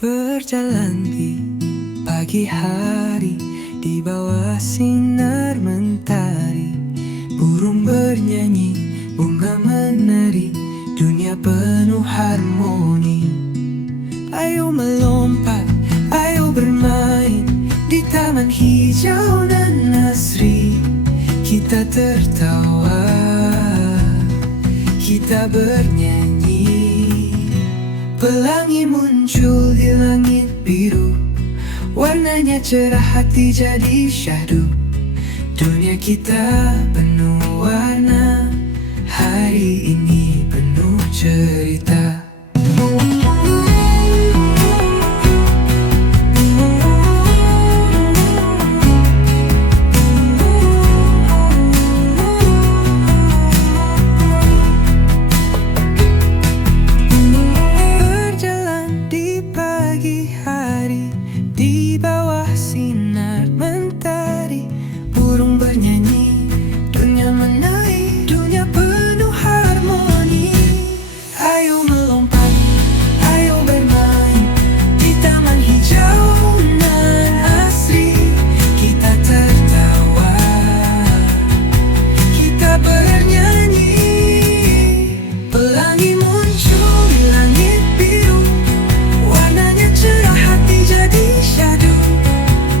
Berjalan di pagi hari di bawah sinar mentari, burung bernyanyi, bunga menari, dunia penuh harmoni. Ayo melompat, ayo bermain di taman hijau dan asri. Kita tertawa, kita bernyanyi. Pelangi muncul di langit biru, warnanya cerah, hati jadi syahdu. Dunia kita penuh warna, hari ini penuh cerita. Di bawah sinar mentari, burung bernyanyi, dunia menari, dunia penuh harmoni. Ayo melompat, ayo bermain di taman hijau nan asri. Kita tertawa, kita bernyanyi. Pelangi muncul di langit biru, warnanya cerah, hati jadi syahdu.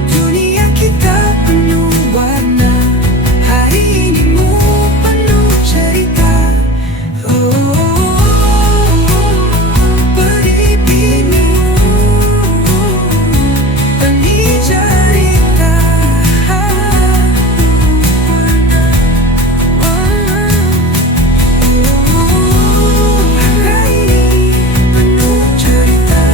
Dunia kita penuh warna, hari ini penuh cerita. Beri bini penuh cerita. Hari ini penuh cerita.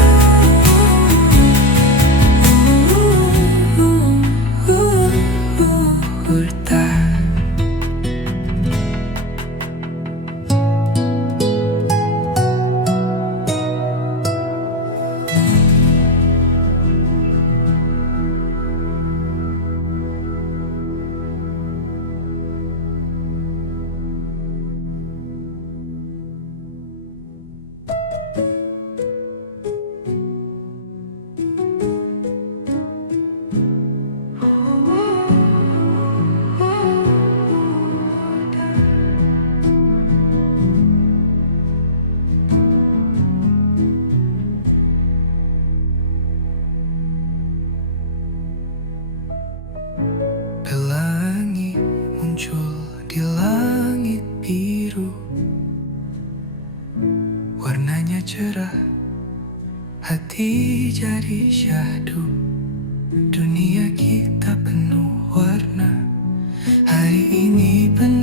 Pelangi muncul di langit biru, warnanya cerah, hati jadi syahdu. Dunia kita penuh warna, hari ini penuh